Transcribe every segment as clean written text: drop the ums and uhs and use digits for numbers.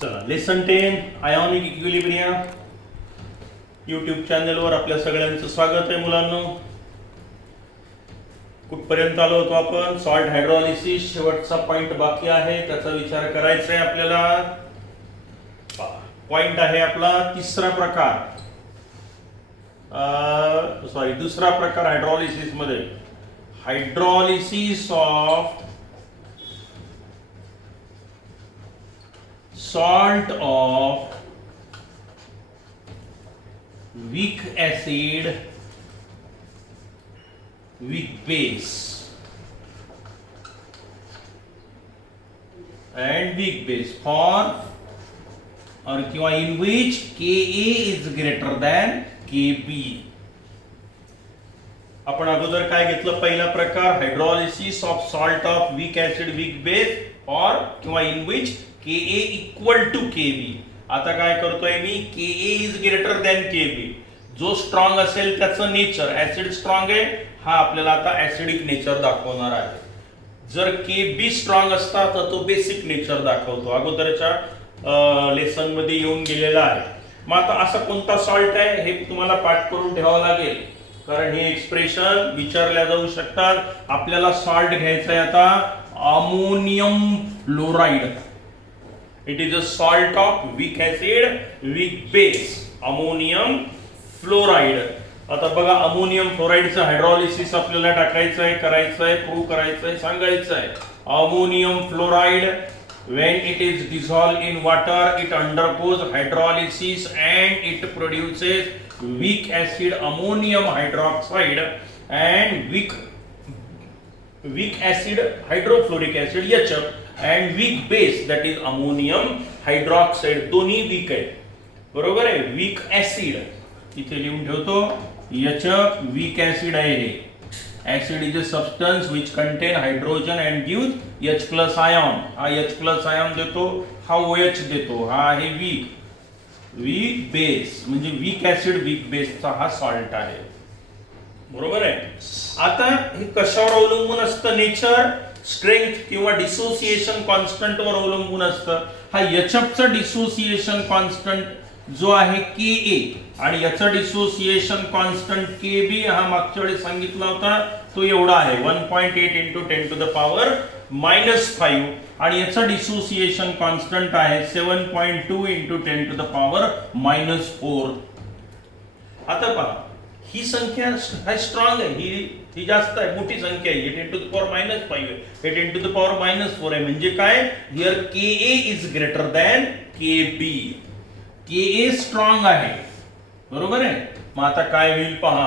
चला lesson 10 ionic equilibrium YouTube चॅनलवर आपल्या सगळ्यांचं स्वागत आहे मुलांनो. कुठपर्यंत आलो होतो आपण? सॉल्ट हायड्रोलिसिस शेवटचा पॉइंट बाकी आहे, त्याचा विचार करायचा आहे आपल्याला. पॉइंट आहे आपला तिसरा प्रकार, दुसरा प्रकार हायड्रोलिसिस मध्ये, hydrolysis of salt of weak acid with base and weak base for or किंवा in which Ka is greater than Kb. आपण अगोदर काय घेतलं? पहिला प्रकार hydrolysis of salt of weak acid weak base or किंवा in which Ka equal to Kb. आता काय करतोय मी? Ka is greater than Kb. जो स्ट्रॉंग असेल त्याचं नेचर, ऍसिड स्ट्रॉंग आहे, हा आपल्याला आता ऍसिडिक नेचर दाखवणार आहे. जर Kb स्ट्रॉंग असता तर तो बेसिक नेचर दाखवतो, अगोदरच्या लेसन मध्ये येऊन गेलेला आहे. मग आता असा कोणता सॉल्ट आहे हे तुम्हाला पाठ करून ठेवावं लागेल, कारण हे एक्सप्रेशन विचारल्या जाऊ शकतात. आपल्याला सॉल्ट घ्यायचा आहे आता ammonium fluoride. It is a salt of weak acid, weak base, ammonium fluoride. आता बघा, अमोनियम फ्लोराइडचं हायड्रोलिसिस आपल्याला टाकायचं आहे, करायचं आहे, प्रूव्ह करायचं आहे, सांगायचं आहे. Ammonium fluoride when it is dissolved in water it undergoes hydrolysis and it produces weak acid ammonium hydroxide and weak acid hydrofluoric acid HF and weak base that is ammonium hydroxide. दोन्ही weak आहे, बरोबर आहे. Weak acid इथे लिहून ठेवतो, HF weak acid आहे. हे acid is a substance which contain hydrogen and gives H+ ion. हा H+ ion देतो, हा OH देतो, हा आहे वीक बेस, म्हणजे वीक ऍसिड वीक बेसचा हा सॉल्ट आहे, बरोबर आहे. आता हे कशावर अवलंबून असतं? नेचर, स्ट्रेंथ किंवा डिसोसिएशन कॉन्स्टंट वर अवलंबून असतं. हा HF चा डिसोसिएशन कॉन्स्टंट जो आहे Ka आणि याचा डिसोसिएशन कॉन्स्टंट Kb हा मागच्या वेळी सांगितला होता, तो एवढा आहे 1.8 into 10 to the power -5 आणि याचा डिसोसिएशन कॉन्स्टंट आहे 7.2 into 10 to the power -4. आता पहा, ही संख्या स्ट्रॉंग आहे, ही जास्त आहे, मोठी संख्या आहे. 10 to the power -5 आहे, 10 to the power -4 आहे. म्हणजे काय? Here Ka is greater than Kb. Ka strong आहे, बरोबर आहे. मग आता काय होईल पहा,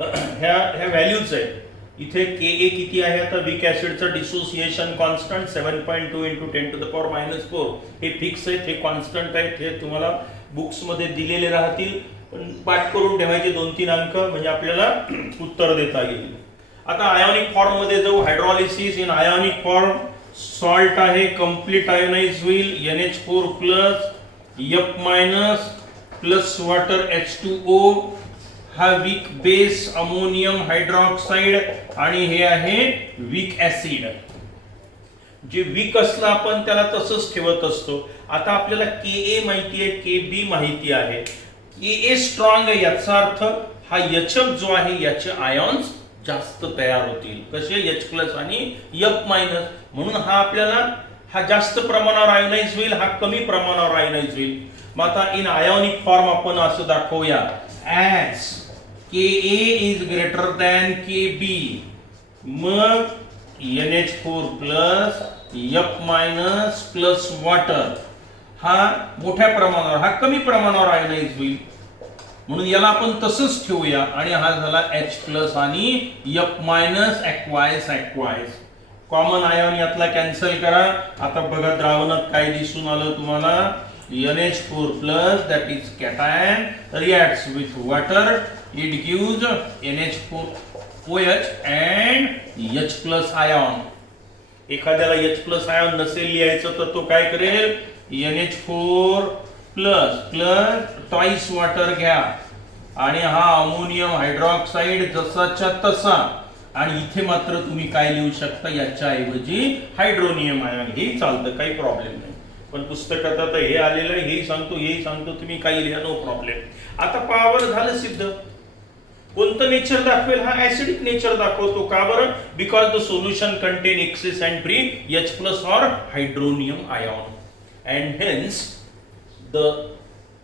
ह्या व्हॅल्यूज आहेत. इथे Ka किती आहे? आता weak ऍसिडचं dissociation constant 7.2 into 10 to the power -4. हे फिक्स आहे, हे कॉन्स्टंट आहे, हे तुम्हाला बुक्स मध्ये दिलेले राहतील, पण पाठ करून ठेवायचे 2-3 अंक, म्हणजे आपल्याला उत्तर देता येईल. आता आयोनिक फॉर्म मध्ये जाऊ. Hydrolysis in ionic form, salt आहे, कंप्लीट आयोनाइज होईल, NH4+ F- plus water H2O, हा वीक बेस अमोनियम हायड्रॉक्साइड आणि हे आहे वीक ऍसिड. जे वीक असलं आपण त्याला तसंच ठेवत असतो. आता आपल्याला Ka माहिती आहे, Kb माहिती आहे, Ka स्ट्रॉंग आहे, याचा अर्थ हा HF जो आहे याचे आयॉन्स जास्त तयार होतील. कसे? H+ आणि F-, म्हणून हा आपल्याला हा जास्त प्रमाणावर आयोनाइज होईल, हा कमी प्रमाणावर आयोनाइज होईल. मग आता इन आयोनिक फॉर्म आपण असं दाखवूया, as Ka is greater than Kb, मग NH4+ F- प्लस वॉटर हा मोठ्या प्रमाणावर, हा कमी प्रमाणावर आयोनाइज होईल, म्हणून याला आपण तसंच ठेवूया. आणि हा झाला H+ आणि F- ऍक्वायस. कॉमन आयन यातला कॅन्सल करा. आता बघा द्रावणात काय दिसून आलं तुम्हाला? NH4+ that is cation reacts with water, it gives NH4OH and H+ ion. एखाद्याला H+ आयन नसेल लिहायचं तर तो काय करेल? NH4+ ट्वाइस वॉटर घ्या आणि हा अमोनियम हायड्रॉक्साइड जसाच्या तसा, आणि इथे मात्र तुम्ही काय लिहू शकता? याच्या ऐवजी हायड्रोनियम आयन, हे चालतं, काही प्रॉब्लेम नाही. पण पुस्तकात आता हे आलेलं आहे, हेही सांगतो, हेही सांगतो, तुम्ही काही लिहा, नो प्रॉब्लेम. आता पॉवर झालं सिद्ध. कोणतं नेचर दाखवेल? हा ऍसिडिक नेचर दाखवतो. का बरं? Because the solution contain excess and free H+ or hydronium ion and hence the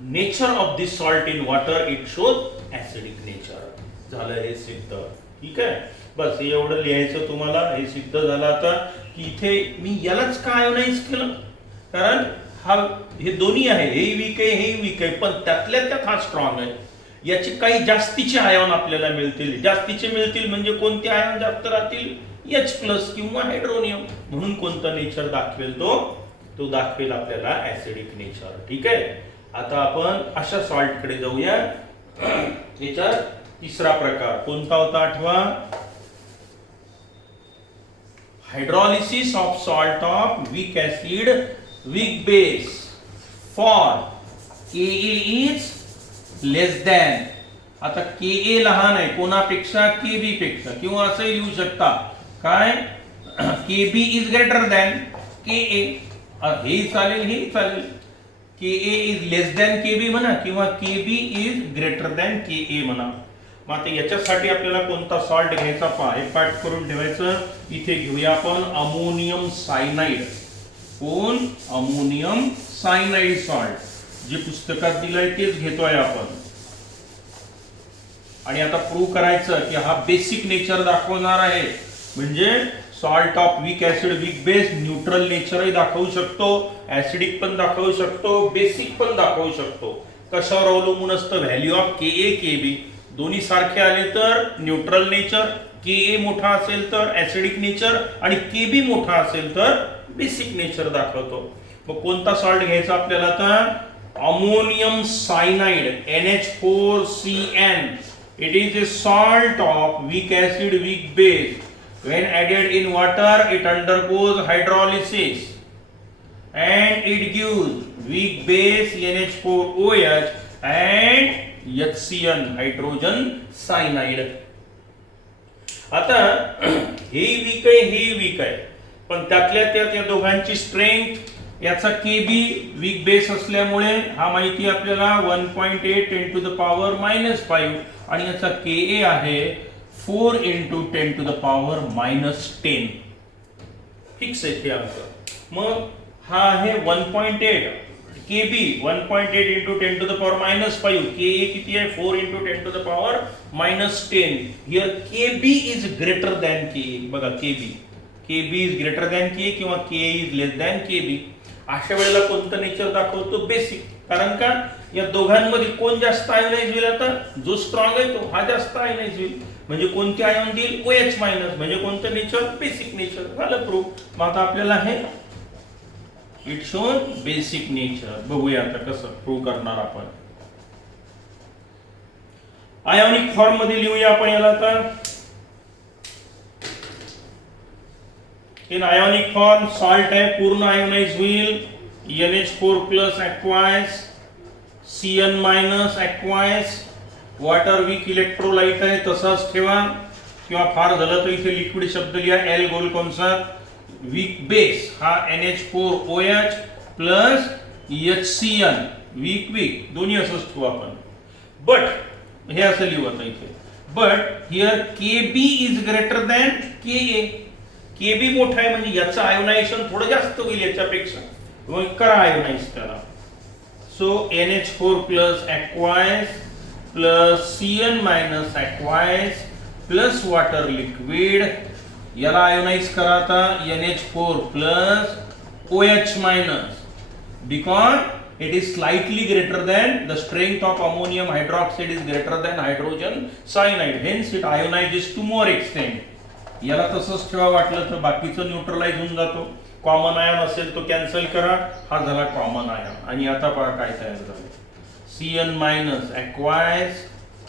nature of this salt in water it shows acidic nature. झालं हे सिद्ध. ठीक आहे, बस हे एवढं लिहायचं तुम्हाला. हे सिद्ध झालं आता की इथे मी यालाच का आयोनाइज केलं, कारण हा हे दोन्ही आहे, हेही वीक आहे, हेही वीक आहे, पण त्यातल्या त्यात हा स्ट्रॉंग आहे. याचे काही जास्तीचे आयॉन आपल्याला मिळतील. जास्तीचे मिळतील म्हणजे कोणते आयॉन जास्त राहतील? H+ किंवा हायड्रोनियम. म्हणून कोणतं नेचर दाखवेल? तो दाखवेल आपल्याला ऍसिडिक नेचर. ठीक आहे, आता आपण अशा सॉल्ट कडे जाऊया. याचा तिसरा प्रकार कोणता होता आठवा? Hydrolysis of salt of weak acid weak base for Ka is less than. आता Ka लहान आहे कोणापेक्षा? Kb पेक्षा. किंवा असं लिहू शकता काय? Kb is greater than Ka. हे चालेल, हे चालेल. Ka is less than Kb म्हणा किंवा Kb is greater than Ka म्हणा. मग आता याच्यासाठी आपल्याला कोणता सॉल्ट घ्यायचा? हे पाठ करून ठेवायचं. इथे घेऊया आपण अमोनियम सायनाइड. कोण? Ammonium cyanide salt. जे पुस्तकात दिलंय तेच घेतोय आपण. आणि आता प्रूव्ह करायचं की हा बेसिक नेचर दाखवणार आहे. म्हणजे salt of weak acid weak base neutral नेचरही दाखवू शकतो, ऍसिडिक पण दाखवू शकतो, बेसिक पण दाखवू शकतो. कशावर अवलंबून असतं? व्हॅल्यू ऑफ Ka Kb दोन्ही सारखे आले तर न्यूट्रल नेचर, Ka मोठा असेल तर ऍसिडिक नेचर आणि Kb मोठा असेल तर बेसिक नेचर दाखवतो. मग कोणता सॉल्ट घ्यायचा आपल्याला? आता ammonium cyanide NH4CN. It is a salt of weak acid weak base. When added in water it undergoes hydrolysis and it gives weak base NH4OH and HCN hydrogen cyanide. आता हे weak आहे, हे weak आहे, पण त्यातल्या त्यात या दोघांची स्ट्रेंथ. याचा Kb वीक बेस असल्यामुळे हा माहिती आपल्याला 1.8 10⁻⁻5 आणि याचा Ka आहे 4 × 10⁻⁻10. फिक्स आहे ते अंक. मग हा आहे 1.8 Kb 1.8 × 10⁻⁻5. Ka किती आहे? 4 × 10⁻⁻10. Here Kb is greater than Ka. बघा Kb is greater than Ka किंवा Ka is less than Kb. अशा वेळेला कोणतं नेचर दाखवतो? बेसिक. कारण का? या दोघांमध्ये कोण जास्त आयोनाइज होईल? आता जो स्ट्रॉंग आहे तो हा जास्त आयोनाइज होईल. म्हणजे कोणते आयॉन देईल? OH-. म्हणजे कोणतं नेचर? Basic nature. झालं प्रूफ. मग आता आपल्याला हे इट शोज बेसिक नेचर. बघूया आता कसं प्रूव्ह करणार आपण. आयोनिक फॉर्म मध्ये लिहूया आपण याला. आता इन आयोनिक फॉर्म सॉल्ट आहे पूर्ण आयोनाइज होईल. NH4+ aqueous, Cn- aqueous. Water weak electrolyte आहे तसाच ठेवा किंवा फार झालं तर इथे लिक्विड शब्द लिहा. L गोल कंसात. वीक बेस हा NH4OH प्लस HCN वीक दोन्ही असंच ठेवू आपण. बट हे असं लिहू आता इथे. But here Kb is greater than Ka. Kb मोठा आहे म्हणजे याचं आयोनायझेशन थोडं जास्त होईल याच्यापेक्षा. मग करा आयोनाइज त्याला. So NH4+ aqueous plus Cn- aqueous plus water liquid. याला आयोनाइज करा आता. NH4+ OH- because it is slightly greater than the strength of ammonium hydroxide is greater than hydrogen cyanide. Hence it ionizes to more extent. याला तसंच ठेवा. वाटलं तर बाकीचं neutralise होऊन जातो. कॉमन आयन असेल तो कॅन्सल करा. हा झाला कॉमन आयन. आणि आता पहा काय तयार झालं. Cn- aqueous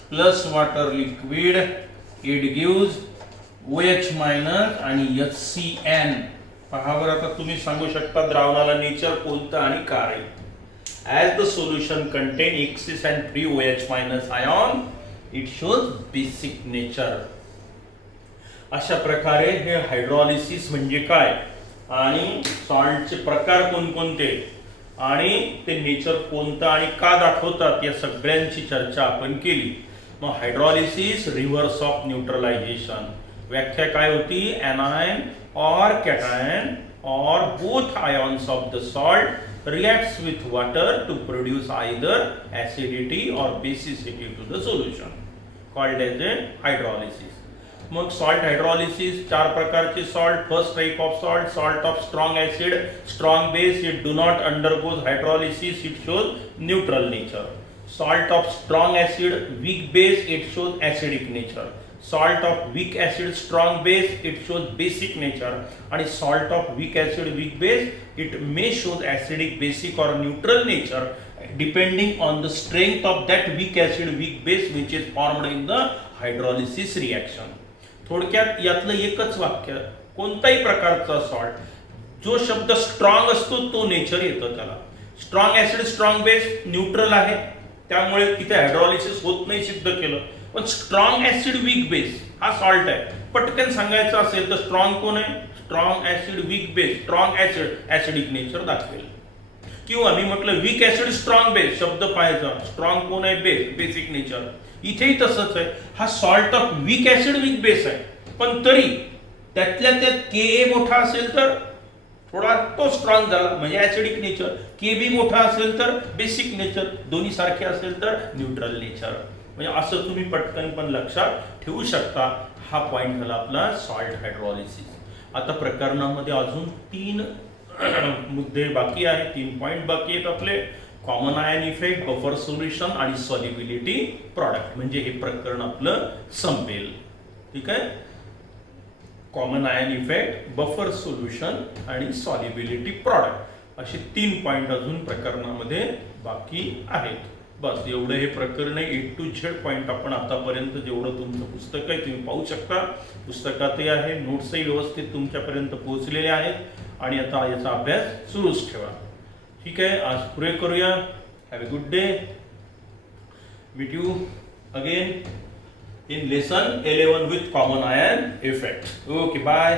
plus water liquid it gives OH- आणि HCN. पहा बरं आता तुम्ही सांगू शकता द्रावणाला नेचर कोणतं आणि काय. As the solution contain excess and free OH- ion it shows basic nature. अशा प्रकारे हे हायड्रॉलिसिस म्हणजे काय आणि सॉल्टचे प्रकार कोणकोणते. आणि ते नेचर कोणतं आणि का दाखवतात या सगळ्यांची चर्चा आपण केली. मग हायड्रॉलिसिस रिव्हर्स ऑफ न्यूट्रलायझेशन व्याख्या काय होती? anion or cation or both ions of the salt reacts with water to produce either acidity or basicity to the solution called as a hydrolysis. मग सॉल्ट हायड्रॉलिसिस चार प्रकारचे salt. First type of salt, salt of strong acid, strong base, it do not undergoes hydrolysis, it shows neutral nature. Salt of strong acid, weak base, it shows acidic nature. Salt of weak acid, strong base, it shows basic nature. आणि salt of weak acid, weak base, it may shows acidic, basic और neutral nature depending on the strength of that weak acid, weak base which is formed in the hydrolysis reaction. थोडक्यात यातलं एकच वाक्य, कोणताही प्रकारचा salt जो शब्द strong असतो तो नेचर येतं त्याला. Strong acid, strong base neutral आहे, त्यामुळे तिथे हायड्रॉलिसिस होत नाही सिद्ध केलं. पण स्ट्रॉंग ऍसिड, वीक बेस हा सॉल्ट आहे. पटकन सांगायचं असेल तर स्ट्रॉंग कोण आहे? Strong acid, weak base. Strong acid acidic nature दाखवेल. किंवा मी म्हटलं वीक ऍसिड, स्ट्रॉंग बेस, शब्द पाहायचा. स्ट्रॉंग कोण आहे? Base, basic nature. इथेही तसंच आहे. हा salt of weak acid, weak base आहे, पण तरी त्यातल्या त्यात Ka मोठा असेल तर थोडा तो स्ट्रॉंग झाला म्हणजे ऍसिडिक नेचर. Kb मोठा असेल तर बेसिक नेचर. दोन्ही सारखे असेल तर न्यूट्रल नेचर. म्हणजे असं तुम्ही पटकन पण लक्षात ठेवू शकता. हा पॉइंट झाला आपला सॉल्ट हायड्रॉलिसिस. आता प्रकरणामध्ये अजून 3 मुद्दे बाकी आहेत, 3 पॉइंट बाकी आहेत आपले. Common ion effect, buffer solution आणि सॉल्युबिलिटी प्रॉडक्ट. म्हणजे हे प्रकरण आपलं संपेल. ठीक आहे. Common ion effect, buffer solution आणि सॉल्युबिलिटी प्रॉडक्ट असे 3 पॉइंट अजून प्रकरणामध्ये बाकी आहेत. बस एवढं हे प्रकरण आहे. A to Z पॉइंट आपण आतापर्यंत जेवढं तुमचं पुस्तक आहे तुम्ही पाहू शकता. पुस्तकातही आहे, नोट्सही व्यवस्थित तुमच्यापर्यंत पोहोचलेले आहेत आणि आता याचा अभ्यास सुरूच ठेवा. ठीक आहे. आज पुरे करूया. Have a good day. Meet you again in lesson 11 with common ion effect. Okay, bye.